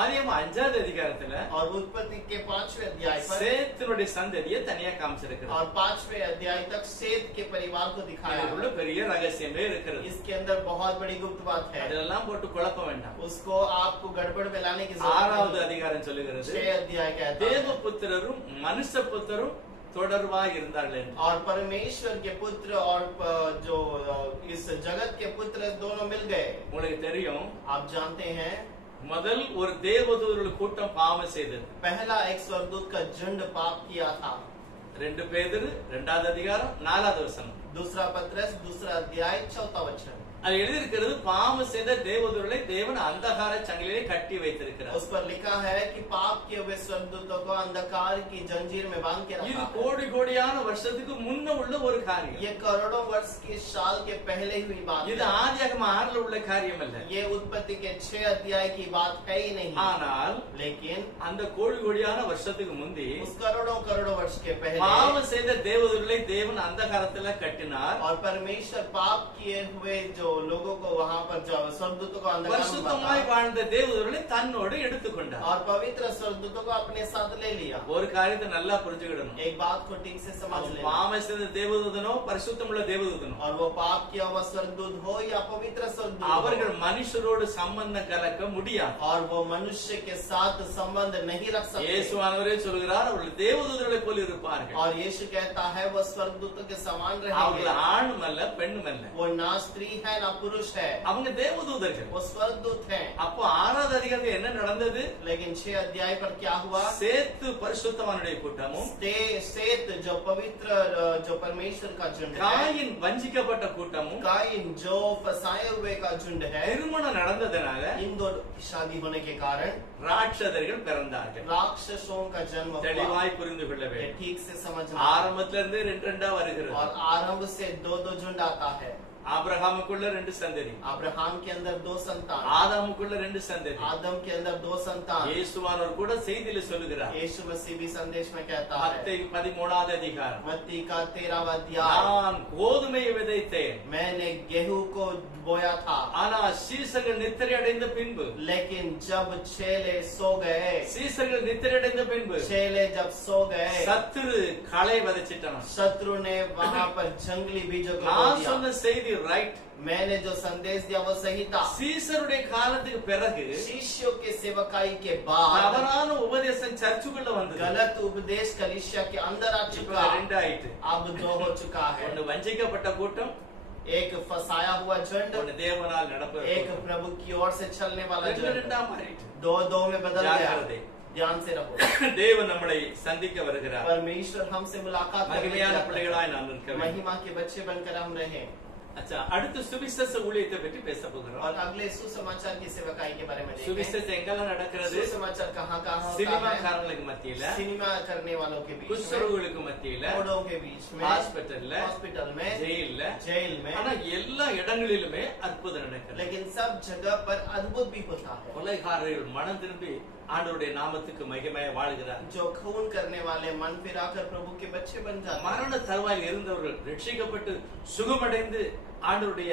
ஆதியாகமம் 5வது அதிகாரத்துல और उत्पत्ति के 5वें अध्याय पर சேத்தினுடைய சந்ததியை தனியா காமிச்சிருக்கிறது. और 5वें अध्याय तक सेत के परिवार को दिखाया இதுக்குள்ள है। பெரிய ரகசியமே இருக்கிறது. इसके अंदर बहुत बड़ी गुप्त बात है। அதெல்லாம் போட்டு குழப்ப வேண்டாம். उसको आपको गड़बड़ में लाने की जरूरत 6வது नहीं। அதிகாரம் சொல்லுகிறது 6 अध्याय कहता है தேவபுத்திரரும் மனுஷபுத்திரரும் தொடர்பாக இருந்தார்கள் என்று. और परमेश्वर के पुत्र और जो इस जगत के पुत्र दोनों मिल गए। உங்களுக்கு தெரியும், आप जानते हैं முதல் ஒரு தேவதூதர்கள் கூட்டம் பாவம் செய்தது. पहला एक स्वर्गदूत का झुंड पाप किया था। 2 பேதுரு 2வது அதிகாரம் 4வது வசனம். दूसरा पत्रस 2रा अध्याय 4था वचन। அது எழுதியிருக்கிறது, பாவம் செய்த தேவதூதர்களை தேவன் அந்தகார சங்கிலிலே கட்டி வைத்திருக்கிறார். उस पर लिखा है कि पाप किए हुए स्वर्गदूतों को अंधकार की जंजीर में बांध के இது रखा है। கோடி கோடியான வருஷத்துக்கு முன்ன உள்ள ஒரு காரியம். ये करोड़ों वर्ष के साल के पहले हुई बात இது है। ஆதியாகமம் 6ல உள்ள காரியம் அல்ல. ये उत्पत्ति के 6 अध्याय की बात है ही नहीं। ஆனால் लेकिन அந்த கோடி கோடியான வருஷத்துக்கு முந்தி उस करोड़ों करोड़ों वर्ष के पहले பாவம் செய்த தேவதூதர்களை தேவன் அந்தகாரத்துல கட்டினார். और परमेश्वर पाप किए हुए जो लोगों को वहाँ पर जो स्वर्गदूतों को अंधकार में பரிசுத்தமாய் बांधा வாழ்ந்த தேவதூதர்களை தன்னோடு எடுத்துக்கொண்டார். और पवित्र स्वर्गदूतों को अपने साथ ले लिया। ஒரு காரியத்தை நல்லா புரிஞ்சுக்கிடணும். एक बात को ठीक से समझ அவன் लेना। பாவம் செய்த தேவதூதனோ பரிசுத்தமுள்ள தேவதூதனோ और वो पाप किया हुआ स्वर्गदूत हो या पवित्र स्वर्गदूत அவர்கள் हो, மனுஷரோடு சம்பந்தம் கலக்க முடியாது. और वो मनुष्य के साथ संबंध नहीं रख सकते। இயேசுவானவரே சொல்கிறார், அவர்கள் தேவதூதர்களை போல இருப்பார்கள். और यीशु कहता है वो स्वर्गदूतों के समान அவர்கள் रहेंगे। ஆணும் அல்ல பெண்ணும் அல்ல, वो ना स्त्री है ना पुरुष है, அவங்க தேவதூதர்கள். वो स्वर्गदूत है। அப்போ 6வது அதிகாரத்தில் என்ன நடந்தது? लेकिन 6 अध्याय पर क्या हुआ? சேத்து பரிசுத்தவானுடைய கூட்டமும் सेत जो पवित्र जो परमेश्वर का झुंड है, காயின் வஞ்சிக்கப்பட்ட கூட்டமும் काइन जो फंसाए हुए का झुंड है, திருமணம் நடந்ததனால इन दो की शादी होने के कारण ராட்சதர்கள் பிறந்தார்கள். राक्षसों का जन्म हुआ। தெளிவாய் புரிந்து கொள்ள ये வேண்டும். ठीक से समझना। ஆரம்பத்துல இருந்து 2 வருகிறது. और आरंभ से दो झुंड आता है। ஆபிரகாமுக்குள்ள 2 சந்ததி, अब्राहम के अंदर 2 संतान, ஆதாமுக்குள்ள 2 சந்ததி. आदम के अंदर 2 संतान। இயேசுவானவர் கூட செய்தியில சொல்லுகிறார். यीशु मसीह भी संदेश में कहता है, மத்தேயு 13வது அதிகாரம், मत्ती का 13वां अध्याय, நான் கோதுமையை விதைத்தேன், मैंने गेहूं को बोया था, ஆனா சீசர்கள் நித்திரை அடைந்த பின்பு, लेकिन जब चेले सो गए, சீசர்கள் நித்திரை அடைந்த பின்பு चेले जब सो गए, சத்துரு களை விதைச்சிட்டான். शत्रु ने वहां पर जंगली बीजों को बो நான் दिया। சொன்ன செய்தி absolutely right. मैंने जो संदेश दिया वो सही था। சீசருடைய காலத்துக்கு பிறகு शिष्यों के सेवकाई के बाद தவறான உபதேசம் சர்ச்சுக்குள்ள வந்தது. गलत उपदेश कलीसिया के अंदर आ இப்ப चुका, ரெண்டாயிட்டு. अब दो हो चुका है। ஒன்னு வஞ்சிக்கப்பட்ட கூட்டம், एक फसाया हुआ झुंड, ஒன்னு தேவனால் நடப்பது. एक प्रभु की ओर से चलने वाला झुंड। ரெண்டா மாறிட்டு. दो में बदल गया। ஜாக்கிரதை. ध्यान से रहो। தேவன் நம்மளை சந்திக்க வருகிறார். परमेश्वर हमसे मुलाकात करने மகிமையான जाता है। பிள்ளைகளாய் நாம் இருக்க வேண்டும். महिमा के बच्चे बनकर हम रहे। अच्छा, அடுத்து சுவிசேஷ ஊழியத்தை பற்றி பேச போகிறோம். और अगले सुसमाचार की सेवकाई के बारे में देखेंगे। சுவிசேஷம் எங்கெல்லாம் நடக்கிறது? सुसमाचार कहाँ-कहाँ होता சினிமா है? காரங்களுக்கு மத்தியில, सिनेमा करने वालों के बीच में, குஷ்டரோகிகளுக்கு மத்தியில, कोड़ों के बीच में, ஹாஸ்பிடல்ல, हॉस्पिटल में, ஜெயில்ல, जेल में। ஆனா எல்லா இடங்களிலுமே அற்புதம் நடக்கிறது. लेकिन सब जगह पर अद्भुत भी होता है। கொலைகாரர்கள் மனம் திரும்பி ஆண்டவருடைய நாமத்துக்கு மகிமையா வாழ்கிறார். जो खून करने वाले मन फिराकर प्रभु के बच्चे बन जाते हैं। மரண தருவாயில் இருந்தவர்கள் ரட்சிக்கப்பட்டு சுகமடைந்து ஆண்டவருடைய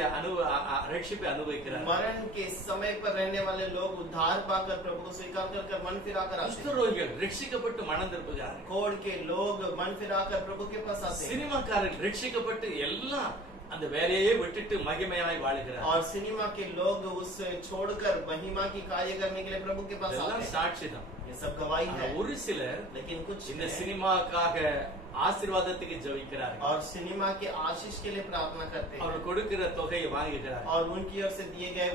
ரட்சிப்பை அனுபவிக்கிறார். मरण के समय पर रहने वाले लोग उद्धार पाकर प्रभु को स्वीकार कर मन फिराकर आते हैं। குஷ்டரோகிகள் ரட்சிக்கப்பட்டு மனம் திரும்புகிறார்கள். कोड़ के लोग मन फिराकर प्रभु के पास आते हैं। சினிமாக்காரர்கள் ரட்சிக்கப்பட்டு எல்லாம் அந்த வேலையே விட்டுட்டு மகிமையாய் வாழுகிறார். और सिनेमा के लोग उसे छोड़कर महिमा की कार्य करने के लिए प्रभु के पास आते இதெல்லாம் हैं। சாட்சிதான். ये सब गवाही है। ஒரு சிலர் लेकिन कुछ இந்த हैं சினிமாக்காக ஆசீர்வாதத்துக்கு ஜெபிக்கிறார்கள். और सिनेमा के आशीष के लिए प्रार्थना करते हैं அவர் கொடுக்கிற தொகையை வாங்குகிறார். और उनकी ओर से दिए गए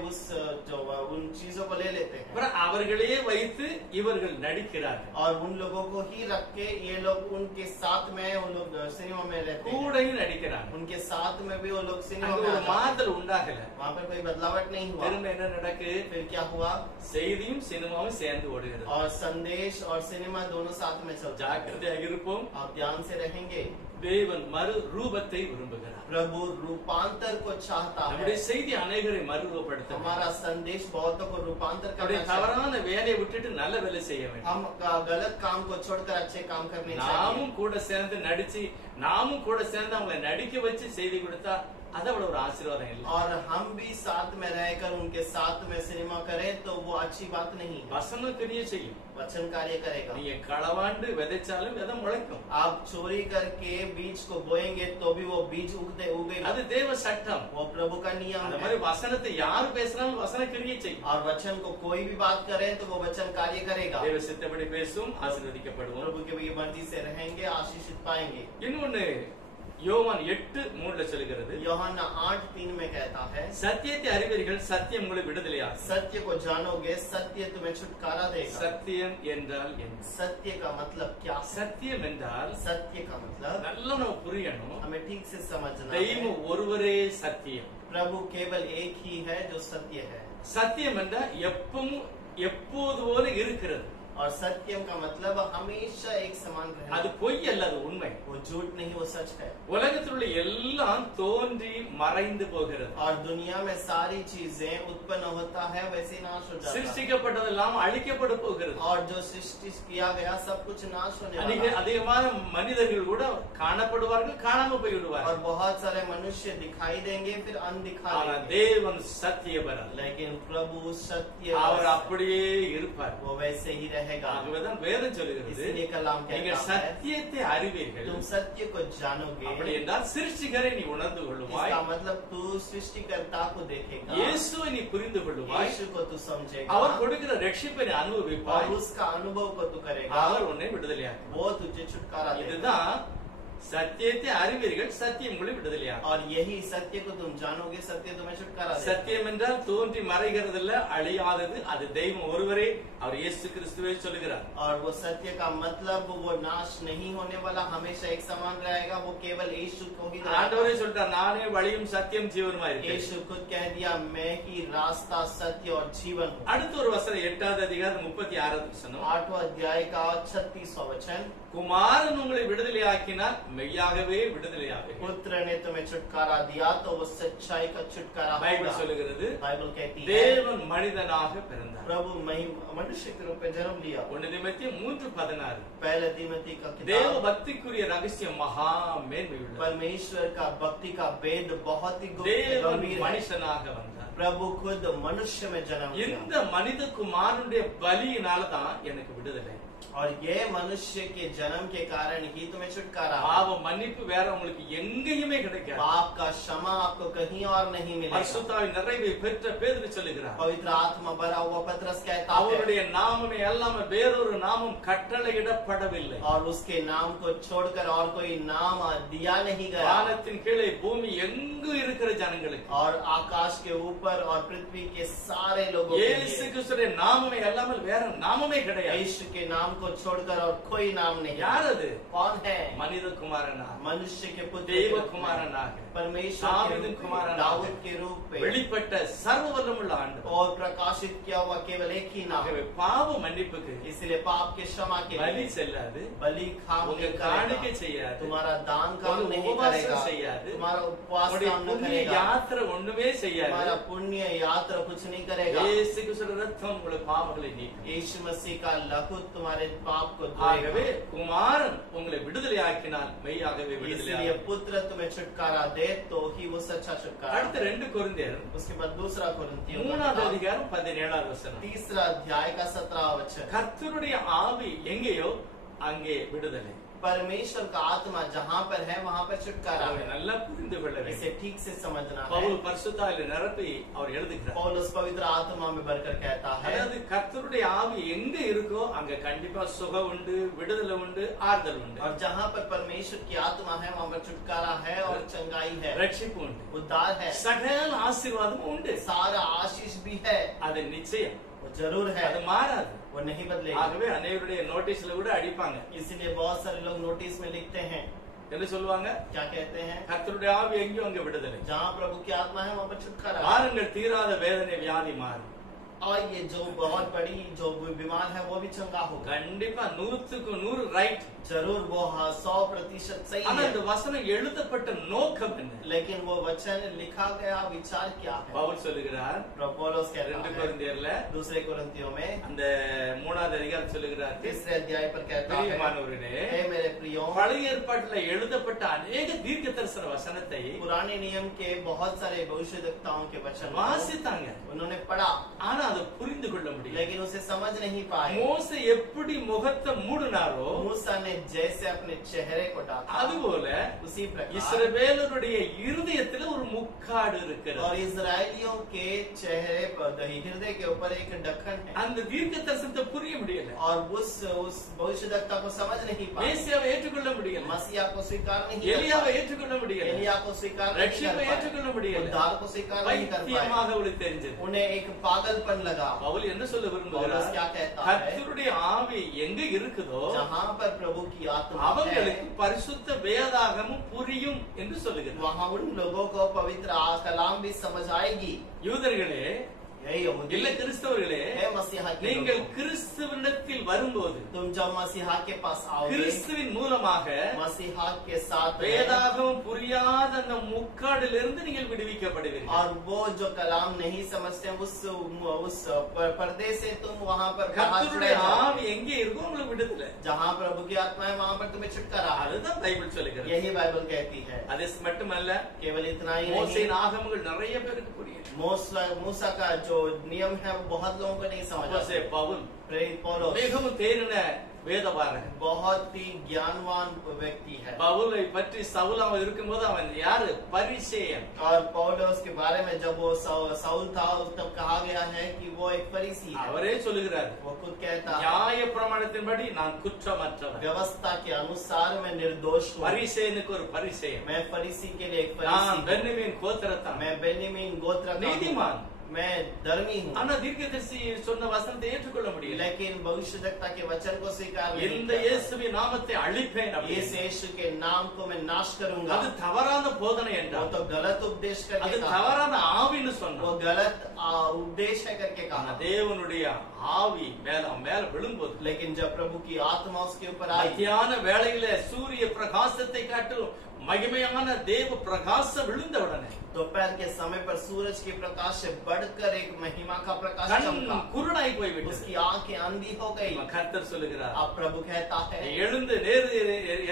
उन चीजों को ले लेते हैं அப்புறம் அவர்களையே வைத்து இவர்கள் நடிக்கிறார்கள். और उन लोगों को ही रख के ये लोग उनके साथ में वो लोग सिनेमा में रहते हैं। கூடையும் நடிக்கிறாங்க. उनके साथ में भी वो लोग सिनेमा அங்க में ஒரு आ जाते हैं। மாறுதல் உண்டாகல. वहाँ पर कोई बदलावट नहीं हुआ। திரும்ப என்ன நடக்கு? फिर क्या हुआ? செய்தியும் சினிமாவும் சேர்ந்து ஓடுகிறது. और संदेश और सिनेमा दोनों साथ में चलते हैं। ஜாக்கிரதையாக இருப்போம். आप ध्यान से रहेंगे। தேவன் மறு ரூபத்தை விரும்புகிறார். प्रभु रूपांतर को चाहता நம்முடைய है। செய்தி அநேகரை மறுரூபப்படுத்த हमारा संदेश बहुतों को रूपांतर நம்முடைய करना चाहिए। தவறான வேலையை விட்டுட்டு நல்ல வேலை செய்ய வேண்டும். हम गलत काम को छोड़कर अच्छे काम करने चाहिए। நாமும் கூட சேர்ந்து நடிச்சு, நாமும் கூட சேர்ந்து அவங்களை நடிக்க வச்சு செய்தி கொடுத்தா அதை விட ஒரு ஆசீர்வாதம் இல்லை. और हम भी साथ में रहकर उनके साथ में सिनेमा करें तो वो अच्छी बात नहीं है। வசனம் கிரியை செய்யும். वचन कार्य करेगा। நீங்க களவாண்டு விதைச்சாலும் விதை முளைக்கும். आप चोरी करके बीज को बोएंगे तो भी वो बीज उगेगा। அது தேவ சட்டம். वो प्रभु का नियम அந்த है। மாதிரி வசனத்தை யார் பேசினாலும் வசன கிரியை செய்யும். और वचन को कोई भी बात करे तो वो वचन कार्य करेगा। தேவ சித்தப்படி பேசும், ஆசீர்வதிக்கப்படுவோம். प्रभु की मर्जी से रहेंगे, आशीषित पाएंगे। இன்னொன்னு யோவான் 8:3 சொல்கிறது, यूहन्ना 8:3 में कहता है, சத்தியத்தை அறிவீர்கள், சத்தியம் உங்களை விடுதலையாக்கும். सत्य को जानोगे, सत्य तुम्हें छुटकारा देगा। சத்தியம் என்றால் என்ன? सत्य का मतलब क्या? சத்தியம் என்றால் सत्य का मतलब நல்லா நம்ம புரியணும். हमें ठीक से समझना है। தெய்வம் ஒருவரே சத்தியம். प्रभु केवल एक ही है जो सत्य है। சத்தியம் என்றால் எப்பவும் எப்போது போல இருக்கிறது. और सत्यम का मतलब हमेशा एक समान அது रहना। பொய் அல்ல, அது உண்மை. वो झूठ नहीं, वो सच है। உலகத்தில் உள்ள எல்லாம் தோன்றி மறைந்து போகிறது. और दुनिया में सारी चीजें उत्पन्न होता है वैसे नाश हो जाता है। சிருஷ்டிக்கப்பட்டதெல்லாம் அழிக்கப்பட போகிறது. और जो सृष्टि किया गया सब कुछ नाश होने वाला है। அதிகமான மனிதர்கள் கூட காணப்படுவார்கள், காணாம போய்விடுவார்கள். और बहुत सारे मनुष्य दिखाई देंगे फिर अनदिखा ஆனா देंगे। தேவன் சத்தியபரர். लेकिन प्रभु सत्य அவர் அப்படியே இருப்பார். वो वैसे ही रहेगा। ஆகவேதான் வேதம் சொல்கிறது, इसलिए कलाम நீங்கள் कहता है, சத்தியத்தை அறிவீர்கள். तुम सत्य को जानोगे। அப்படி என்றால் சிருஷ்டிகரை நீ உணர்ந்து கொள்ளுவாய். इसका मतलब तू सृष्टिकर्ता को देखेगा। இயேசுவை நீ புரிந்து கொள்ளுவாய். यीशु को तू समझेगा। அவர் கொடுக்கிற ரட்சிப்பை நீ அனுபவிப்பாய். और उसका अनुभव को तू करेगा। அவர் உன்னை விடுதலையாக்கும். वो तुझे छुटकारा देगा। இதுதான் சத்தியத்தை அறிவீர்கள், சத்தியம் உங்களை விடுதலையாக்கும். और यही सत्य को तुम जानोगे, सत्य तुम्हें छुटकारा देगा। சத்தியம் என்றால் தோன்றி மறைகிறதில்ல, அழியாதது. அது தெய்வம் ஒருவரே, அவர் இயேசு கிறிஸ்துவே சொல்லுகிறார். और वो सत्य का मतलब वो नाश नहीं होने वाला, हमेशा एक समान रहेगा। वो केवल यीशु को ही ஆண்டவரே சொல்றார், நானே வழியும் சத்தியம் ஜீவனுமா இருக்கிறேன். यीशु खुद कह दिया, मैं ही रास्ता सत्य और जीवन हूँ। அடுத்த ஒரு வசனம் 8வது அதிகாரம் 36வது வசனம், 8वां अध्याय का 36वां वचन, குமாரன் உங்களை விடுதலையாக்கினால் மெய்யாகவே விடுதலையாவீர்கள். पुत्र ने तुम्हें छुटकारा दिया तो वो सच्चाई का छुटकारा பைபிள் होगा। சொல்லுகிறது, बाइबल कहती है, தேவன் மனிதனாக பிறந்தார். प्रभु मनुष्य के रूप में जन्म लिया। 1 தீமோத்தேயு 3:16, पहले तीमोथी का தேவ किताब, பக்திக்குரிய ரகசியம் மகா மேன்மையுள்ளது. परमेश्वर का भक्ति का वेद बहुत ही தேவன் गंभीर है। மனுஷனாக வந்தார். प्रभु खुद मनुष्य में जन्म लिया। இந்த மனித குமாரனுடைய பலியினால தான் எனக்கு விடுதலை. और ये मनुष्य के जन्म के कारण ही तुम्हें छुटकारा है। பாவ மன்னிப்பு வேற உங்களுக்கு எங்கேயுமே கிடைக்காது. पाप का क्षमा आपको कहीं और नहीं मिलेगा। பரிசுத்தாவின் நிறைவை பெற்ற பேதுரு சொல்லுகிறார், पवित्र आत्मा भरा हुआ पतरस कहता है, அவருடைய நாமமே அல்லாம வேறொரு நாமம் கட்டளையிடப்படவில்லை. और उसके नाम को छोड़कर और कोई नाम दिया नहीं गया। வானத்தின் கீழே பூமி எங்கு இருக்கிற ஜனங்களுக்கு, और आकाश के ऊपर और पृथ्वी के सारे लोगों के இயேசு लिए கிறிஸ்துவின் நாமமே அல்லாமல் வேற நாமமே கிடையாது. यीशु के नाम को छोड़कर और कोई नाम नहीं। யார் அது? कौन है? மனித குமாரனாக, मनुष्य के पुत्र, தெய்வ குமாரனாக, परमेश्वर के दाऊद रूप में, कुमारनाக, दाऊद के रूप में வெளிப்பட்ட சர்வ வல்லமுள்ள ஆண்டவர். और प्रकाशित किया हुआ केवल एक ही नाम। ஆகவே பாவ மன்னிப்புக்கு इसलिए पाप के क्षमा के பலி लिए செல்லாது, बलि काम உங்க नहीं காணிக்கை करेगा, செய்யாது, तुम्हारा दान काम ஒரு नहीं உபவாசம் करेगा, செய்யாது, तुम्हारा उपवास உங்களுடைய काम नहीं புண்ணிய करेगा, யாத்திரை ஒண்ணுமே செய்யாது. तुम्हारा पुण्य यात्रा कुछ नहीं करेगा। இயேசு கிறிஸ்துவின் ரத்தம் உங்களுடைய பாவங்களை நீக்கும். यीशु मसीह का लहू तुम्हारे पाप को ஆகவே धोएगा। குமாரன் உங்களை விடுதலை ஆக்கினால் மெய்யாகவே விடுதலை. इसलिए पुत्र तुम्हें छुटकारा दे तो ही वो सच्चा छुटकारा। அடுத்து 2 கொரிந்தியர் उसके बाद दूसरा कोरिन्थियों 3வது அதிகாரம் 17வது வசனம். तीसरा अध्याय का 17वां वचन। கர்த்தருடைய ஆவி எங்கேயோ அங்கே விடுதலை. परमेश्वर का आत्मा जहाँ पर है वहाँ पर छुटकारा அதை है। நல்லா புரிந்து கொள்ள इसे வேண்டும். ठीक से समझना है। பவுல் பரிசுத்தாவில நிரப்பி அவர் எழுதுகிறார். पौलुस पवित्र आत्मा में भरकर कहता है, அதாவது கர்த்தருடைய ஆவி எங்க இருக்கோ அங்க கண்டிப்பா சுகம் உண்டு, விடுதலை உண்டு, ஆறுதல் உண்டு, और जहाँ पर परमेश्वर की आत्मा है वहाँ पर छुटकारा है और चंगाई है, ரட்சிப்பு உண்டு, उद्धार है, சகல ஆசீர்வாதமும் உண்டு. सारा आशीष भी है। அது நிச்சயம், वो जरूर है, அது மாறாது. वो नहीं बदलेगा। ஆகவே அனைவருடைய நோட்டீஸ்ல கூட அடிப்பாங்க. इसलिए बहुत सारे लोग नोटिस में लिखते हैं, என்ன சொல்லுவாங்க? क्या कहते हैं? கர்த்தருடைய ஆவி எங்கேயோ அங்க விடுதலை. जहाँ प्रभु की आत्मा है वहाँ पर छुटकारा है। பாருங்கள், தீராத வேதனை வியாதி மாறும். और ये जो बहुत बड़ी जो बीमार है वो भी चंगा होगा। கண்டிப்பா 100க்கு 100 ரைட். जरूर वो 100% सही ஆனா है। இந்த வசனம் எழுதப்பட்ட நோக்கம் என்ன? लेकिन वो वचन लिखा गया विचार क्या है? பவுல் சொல்லுகிறார் पौलुस कहता 2 है கொரிந்தியர்ல दूसरे कोरिन्थियों में அந்த 3வது அதிகாரம் சொல்லுகிறார், तीसरे अध्याय पर कहता है, பிரியமானவர்களே, हे मेरे प्रियो, பழைய ஏற்பாட்டில் எழுதப்பட்ட अनेक தீர்க்க தரிசன வசனத்தை पुराने नियम के बहुत सारे भविष्यद्वक्ताओं के वचन வாசித்தாங்க. उन्होंने पढ़ा, ஆனா அதை புரிந்து கொள்ள முடியல. लेकिन उसे समझ नहीं पाए। மோசே எப்படி முகத்தை மூடினாரோ मूसा ने जैसे अपने चेहरे को ढाका, அதுபோல उसी प्रकार இஸ்ரவேலருடைய இருதயத்தில் ஒரு முக்காடு இருக்கிறது. और इजरायलियों के चेहरे पर हृदय के ऊपर एक ढक्कन है, அந்த தீர்க்க தரிசனத்தை புரிய முடியல, और उस भविष्यद्वक्ता को समझ नहीं पाए, மேசியாவை ஏற்றுக்கொள்ள முடியல, मसीहा को स्वीकार नहीं எலியாவை कर ஏற்றுக்கொள்ள முடியல, पाए, एलिया को स्वीकार नहीं ரட்சிப்பை कर ஏற்றுக்கொள்ள पाए, முடியல, उद्धार को स्वीकार नहीं कर पाए। பைத்தியமாக அவளுக்கு தெரிஞ்சது. उन्हें एक पागलपन लगा। பவுல் என்ன சொல்ல पौलुस விரும்புகிறார்? क्या कहता है? கர்த்தருடைய ஆவி எங்க இருக்குதோ जहाँ पर प्रभु की आत्मा है அவங்களுக்கு பரிசுத்த வேதாகமும் புரியும் என்று சொல்லுகிறார். वहाँ उन लोगों को पवित्र कलाम भी समझ आएगी। யூதர்களே, हे यहूदी, இல்ல கிறிஸ்தவர்களே, हे मसीहा के நீங்கள் लोगों, கிறிஸ்துவினிடத்தில் வரும்போது तुम जब मसीहा के पास आओगे, கிறிஸ்துவின் மூலமாக मसीहा के साथ में, வேதாகமம் புரியாத அந்த முக்காடிலிருந்து நீங்கள் விடுவிக்கப்படுவீர்கள். और वो जो कलाम नहीं समझते उस पर्दे से तुम वहाँ पर बाहर கர்த்தருடைய चले जाओ। ஆவி எங்கே இருக்கோ உங்களுக்கு விடுதலை. जहाँ प्रभु की आत्मा है वहाँ पर तुम्हें छुटकारा है। அதுதான் பைபிள் சொல்லுகிறது. यही बाइबल कहती है। அது மட்டுமல்ல, केवल इतना ही नहीं, மோசேயின் ஆகமங்கள் நிறைய பேருக்கு புரியும். मूसा का जो नियम है वो बहुत लोगों को नहीं समझ அப்போஸ்தலன் आता। பவுல் प्रेरित पौलुस மிகவும் தேறின வேதபாரகன். बहुत ही ज्ञानवान व्यक्ति है। பவுலை பற்றி சவுல் அவன் இருக்கும்போது அவன் யாரு? பரிசேயன். और पौलुस के बारे में जब वो साउल था तब कहा गया है कि वो एक फरीसी है। அவரே சொல்லுகிறார், वो खुद कहता है, நியாய பிரமாணத்தின்படி நான் குற்றமற்றவன். व्यवस्था के अनुसार मैं निर्दोष हूँ। பரிசேயனுக்கு ஒரு பரிசேயன். मैं फरीसी के लिए एक நான் फरीसी हूँ। பென்யமீன் கோத்திரத்தான். मैं बेन्यामीन गोत्र का हूँ। நீதிமான். मैं धर्मी हूँ। ஆனா தீர்க்கதரிசி சொன்ன வசனத்தை ஏற்றுக்கொள்ள முடியல. लेकिन भविष्यद्वक्ता के वचन को स्वीकार नहीं இந்த किया। இயேசுவின் நாமத்தை அழிப்பேன் इस அப்படின்னு. यीशु के नाम को मैं नाश करूंगा। அது தவறான போதனை वो என்றால், तो गलत उपदेश அது करके कहा। தவறான ஆவின்னு वो சொன்னான். गलत उपदेश है करके ஆனா कहा। தேவனுடைய ஆவி மேல விழும்போது, लेकिन जब प्रभु की आत्मा उसके ऊपर आई, மத்தியான வேளையில சூரிய பிரகாசத்தை காட்டிலும் மகிமையான தேவ பிரகாசம் விழுந்த உடனே दोपहर के समय पर सूरज के प्रकाश से बढ़कर एक महिमा का प्रकाश கண் चमका। குருடாய் போய்விட்டது. उसकी आंखें अंधी हो गई। கர்த்தர் சொல்லுகிறார், अब प्रभु कहता நீ है, எழுந்து நேரு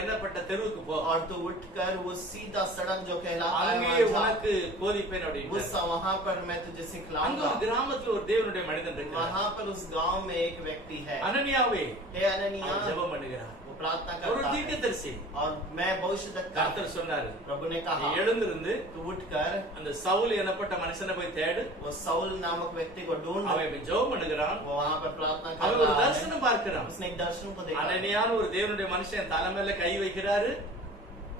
எண்ணப்பட்ட தெருவுக்கு போ, और तू उठकर वो सीधा सड़क जो कहलाता है அங்கே वहाँ जा। உனக்கு போதிப்பேன் அப்படின்னு. वहाँ पर मैं तुझे सिखलाऊंगा। அங்க ஒரு கிராமத்துல ஒரு தேவனுடைய மனிதன் இருக்கிறார். वहाँ पर उस गांव में एक व्यक्ति है। அனனியாவே हे अननिया, அவர் ஜெபம் பண்ணுகிறார். वो प्रार्थना ஒரு करता है தீர்க்கதரிசி. और मैं भविष्यद्वक्ता। கர்த்தர் சொன்னாரு, प्रभु ने நீ कहा எழுந்திருந்து तू उठकर அந்த சவுல் எனப்பட்ட மனுஷனை போய் தேடு. वो साउल नामक व्यक्ति को ढूंढ। அவன் இப்ப ஜெபம் பண்ணுகிறான். वो वहाँ पर प्रार्थना कर அவன் ஒரு रहा है। தரிசனம் பார்க்கிறான். उसने एक दर्शन को देखा। அனனியான ஒரு தேவனுடைய மனுஷன் தலை மேல கை வைக்கிறாரு.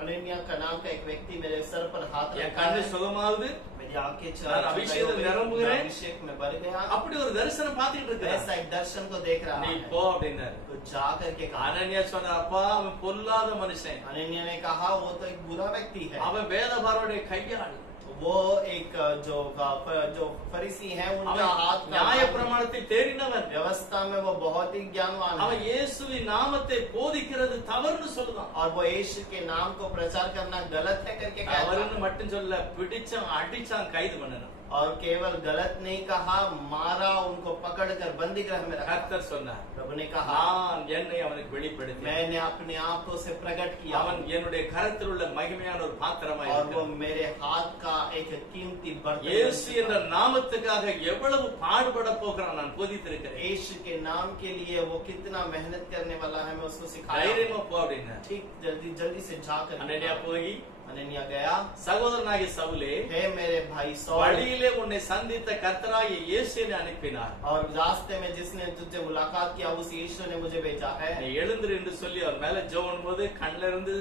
अननिया का नाम का एक व्यक्ति मेरे सर पर हाथ என் रखा கண்ணு है। சுகமாகுது. मेरी आंखें நான் அபிஷேகத்தில் நிரம்புகிறேன். अभिषेक में भर गया। அப்படி ஒரு தரிசனம் பார்த்துட்டு இருக்கிறான். ऐसा एक दर्शन को देख रहा நீ है। போ அப்படின்னாரு. तो जा करके कहा। அனனியா சொன்னார், அப்பா அவன் பொல்லாத மனுஷன், अनन्या ने कहा वो तो एक बुरा व्यक्ति है। அவன் வேதபாரருடைய கையாள், वो एक जो फरीसी है उनका அவன் हाथ का நியாய பிரமாணத்தை தேடினவன், व्यवस्था में वो बहुत ही ज्ञानवान அவன் है। இயேசுவின் நாமத்தை போதிக்கிறது தவறுன்னு சொல்லுதான். और वो यीशु के नाम को प्रचार करना गलत है करके कहता தவறுன்னு है। மட்டும் சொல்ல, பிடிச்சான் அடிச்சான் கைது பண்ணணும். और केवल गलत नहीं कहा, मारा, उनको पकड़कर बंदी गृह में रखा। கர்த்தர் சொன்னார், प्रभु ने कहा நான் என்னை அவனுக்கு வெளிப்படுத்தி, मैंने अपने आप को उसे प्रकट किया அவன் என்னுடைய கரத்தில் உள்ள மகிமையான ஒரு பாத்திரமாய் और वो இருக்கிறான். मेरे हाथ का एक कीमती बर्तन இயேசு बन என்ற चुका। நாமத்துக்காக எவ்வளவு பாடுபட போகிறான் நான் போதித்திருக்கிறேன். यीशु के नाम के लिए वो कितना मेहनत करने वाला है, मैं उसको सिखाया। தைரியமா போ அப்படின்னா ठीक जल्दी से जाकर அனனியா போய், अनन्या गया। சகோதரனாகிய சவுலே, हे मेरे भाई सौल, வழியிலே உன்னை சந்தித்த கர்த்தராகிய இயேசுவை அனுப்பினார். और रास्ते में जिसने तुझसे मुलाकात किया उस यीशु ने मुझे भेजा है। நீ எழுந்திரு என்று சொல்லி அவர் மேல ஜெபம் போது கண்ணில இருந்து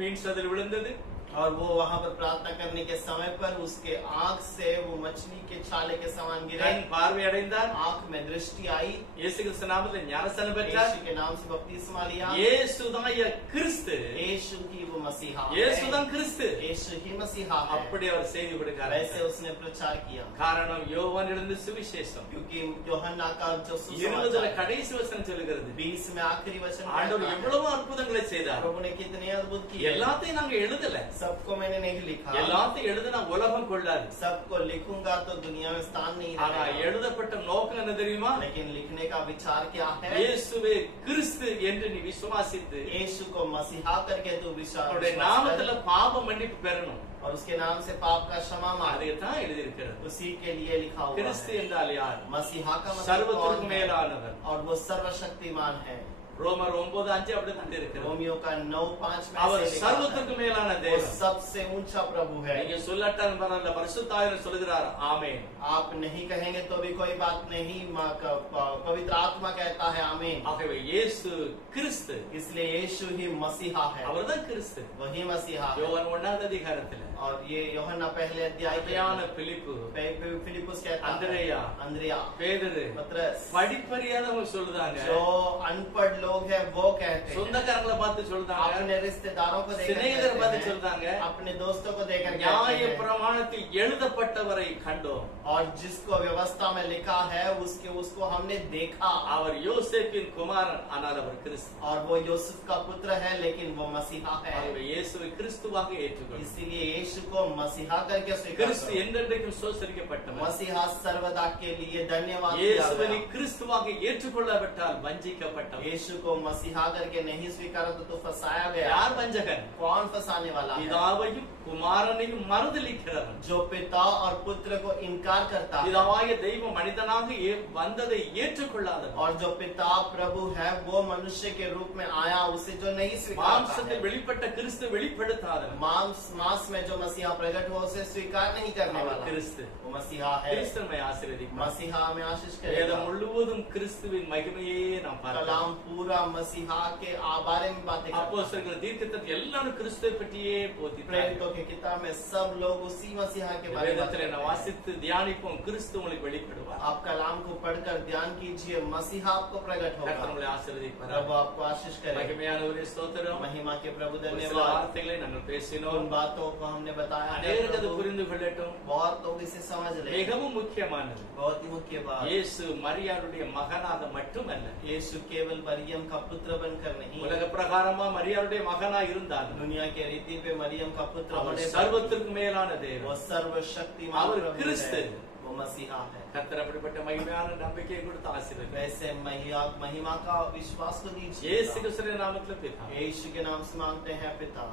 மீன் சதில் விழுந்தது. और वो वहाँ पर प्रार्थना करने के समय पर उसके आंख से वो मछली के छाले के समान गिरे। கண் பார்வை அடைந்தார். आंख में दृष्टि आई। இயேசு கிறிஸ்து நாமத்தில் ஞானஸ்நானம் பெற்றார். यीशु के नाम से बपतिस्मा लिया। இயேசுதான் கிறிஸ்து, यीशु की वो मसीहा है। இயேசுதான் கிறிஸ்து. यीशु ही मसीहा है। அப்படி அவர் செய்தி கொடுக்கிறார். वैसे उसने प्रचार किया। காரணம் யோவான் எழுந்த சுவிசேஷம் क्योंकि यूहन्ना का जो 20 सुसमाचार கடைசி வசனம் சொல்லுகிறது, 20 में आखिरी वचन ஆண்டவர் कहता है, எவ்வளவு அற்புதங்களை செய்தார். प्रभु ने कितने अद्भुत किए। எல்லாத்தையும் நாங்க எழுதல, सबको मैंने नहीं लिखा। எல்லாத்தையும் எழுதுனா உலகம் கொள்ளாது. सबको लिखूंगा तो दुनिया में स्थान नहीं ஆனா रहेगा। எழுதப்பட்ட நோக்கம் என்ன தெரியுமா? लेकिन लिखने का विचार क्या है? இயேசுவே கிறிஸ்து என்று நீ விசுவாசித்து यीशु को मसीहा करके तू அவருடைய विश्वास நாமத்துல कर பாவ மன்னிப்பு பெறணும். और उसके नाम से पाप का क्षमा मांग। அதைத்தான் எழுதியிருக்கிறது. उसी के लिए लिखा हुआ கிறிஸ்து है। என்றால் யார்? मसीहा का मतलब சர்வத்திற்கு कौन है? மேலானவர். और वो सर्वशक्तिमान है। ரோமர் 9:5 அப்படிதான் இருக்கிறது. रोमियो का 9:5 में அவர் ऐसे लिखा है, சர்வத்திற்கு மேலான वो தேவன். सबसे ऊंचा प्रभु है। நீங்க சொல்லட்டான் பரவாயில்ல, பரிசுத்தாவியானவர் சொல்கிறார் ஆமென். आप नहीं कहेंगे तो भी कोई बात नहीं, पवित्र आत्मा कहता है आमीन। ஆகவே இயேசு கிறிஸ்து, इसलिए यीशु ही मसीहा है, அவர்தான் கிறிஸ்து. वही मसीहा है। யோவான் 1 அதிகாரத்துல और ये यूहन्ना पहले अध्याय के அபியான பிலிப்பு, फिलिपुस कहता है, अंद्रेया, अंद्रिया, பேதுரு, पतरस, படிப்பறியாதவங்க சொல்றாங்க, जो अनपढ़ लोग हैं वो कहते हैं, சொந்தக்காரங்களை பார்த்து சொல்றாங்க, अपने रिश्तेदारों को देखकर சிநேகிதரை பார்த்து कहते हैं, சொல்றாங்க, अपने दोस्तों को देखकर कहते நியாய हैं, பிரமாணத்தில் எழுதப்பட்டவரை கண்டோம். और जिसको व्यवस्था में लिखा है उसको हमने देखा। அவர் யோசேப்பின் குமாரன், ஆனால் அவர் கிறிஸ்து. और वो यूसुफ का पुत्र है लेकिन वो मसीहा है। ஆகவே இயேசுவை கிறிஸ்துவாக ஏற்றுக்கொள்ளும். इसीलिए यीशु को मसीहा करके स्वीकार கிறிஸ்து करो। என்றென்றைக்கும் சோசரிக்கப்பட்டவர். मसीहा सर्वदा के लिए धन्यवाद दिया இயேசுவை गया। கிறிஸ்துவாக ஏற்றுக்கொள்ளப்பட்டால் வஞ்சிக்கப்பட்டவர். यीशु को मसीहा करके नहीं स्वीकारा तो फंसाया गया। யார் வஞ்சகன்? कौन फंसाने वाला है? பிதாவையும் குமாரனையும் மறுதலிக்கிறவன். जो पिता और पुत्र को इनकार करता है, பிதாவாகிய தெய்வம் மனிதனாக வந்ததை ஏற்றுக்கொள்ளாதவன். और जो पिता प्रभु है वो मनुष्य के रूप में आया उसे जो नहीं स्वीकारता மாம்சத்தில் है, வெளிப்பட்ட கிறிஸ்து வெளிப்படுத்தாதவன். मांस में जो मसीहा प्रकट हुआ उसे स्वीकार नहीं करने அவர் वाला கிறிஸ்து. वो मसीहा है। கிறிஸ்துவை ஆசீர்வதிப்பார். मसीहा में आशीष வேதம் करेगा। முழுவதும் கிறிஸ்துவின் மகிமையே நாம் பார்க்கலாம். कलाम पूरा मसीहा के बारे में बातें करता है। அப்போஸ்தலர்கள் தீர்க்கதரிசி எல்லாரும் கிறிஸ்துவை பற்றியே போதித்தார்கள். प्रेरितों के किताब में सब लोग उसी मसीहा के बारे में வேதத்திலே बातें நாம் करते हैं। வாசித்து தியானிப்போம், கிறிஸ்து உங்களுக்கு வெளிப்படுவார். आप कलाम को पढ़कर ध्यान कीजिए, मसीहा आपको प्रकट கர்த்தர் होगा। உங்களை ஆசீர்வதிப்பார். प्रभु आपको आशीष करे। மகிமையானவரே ஸ்தோத்திரம். महिमा के प्रभु ஒரு சில धन्यवाद। வார்த்தைகளை நாங்கள் பேசினோம். उन बातों को हमने बताया है அநேகருக்கு அது प्रभु। புரிந்து கொள்ளட்டும். बहुत लोग इसे समझ ले। மிகவும் முக்கியமானது, बहुत ही मुख्य बात, இயேசு மரியாளுடைய மகனாக மட்டுமல்ல, यीशु केवल मरियम का पुत्र बनकर नहीं, உலக பிரகாரமா மரியாளுடைய மகனா இருந்தாலும் दुनिया के रीति पे मरियम का पुत्र அவர் होने पर சர்வத்திற்கு மேலான वो தேவன். सर्वशक्तिमान அவர் प्रभु கிறிஸ்து. है, वो मसीहा है। கர்த்தர் அப்படிப்பட்ட மகிமையான நம்பிக்கையை கொடுத்து ஆசீர்வதிப்பார். वैसे महिमा का विश्वास को दीजिए। இயேசு கிறிஸ்துவின் நாமத்தில் பிதாவே. यीशु के नाम से मांगते हैं पिता।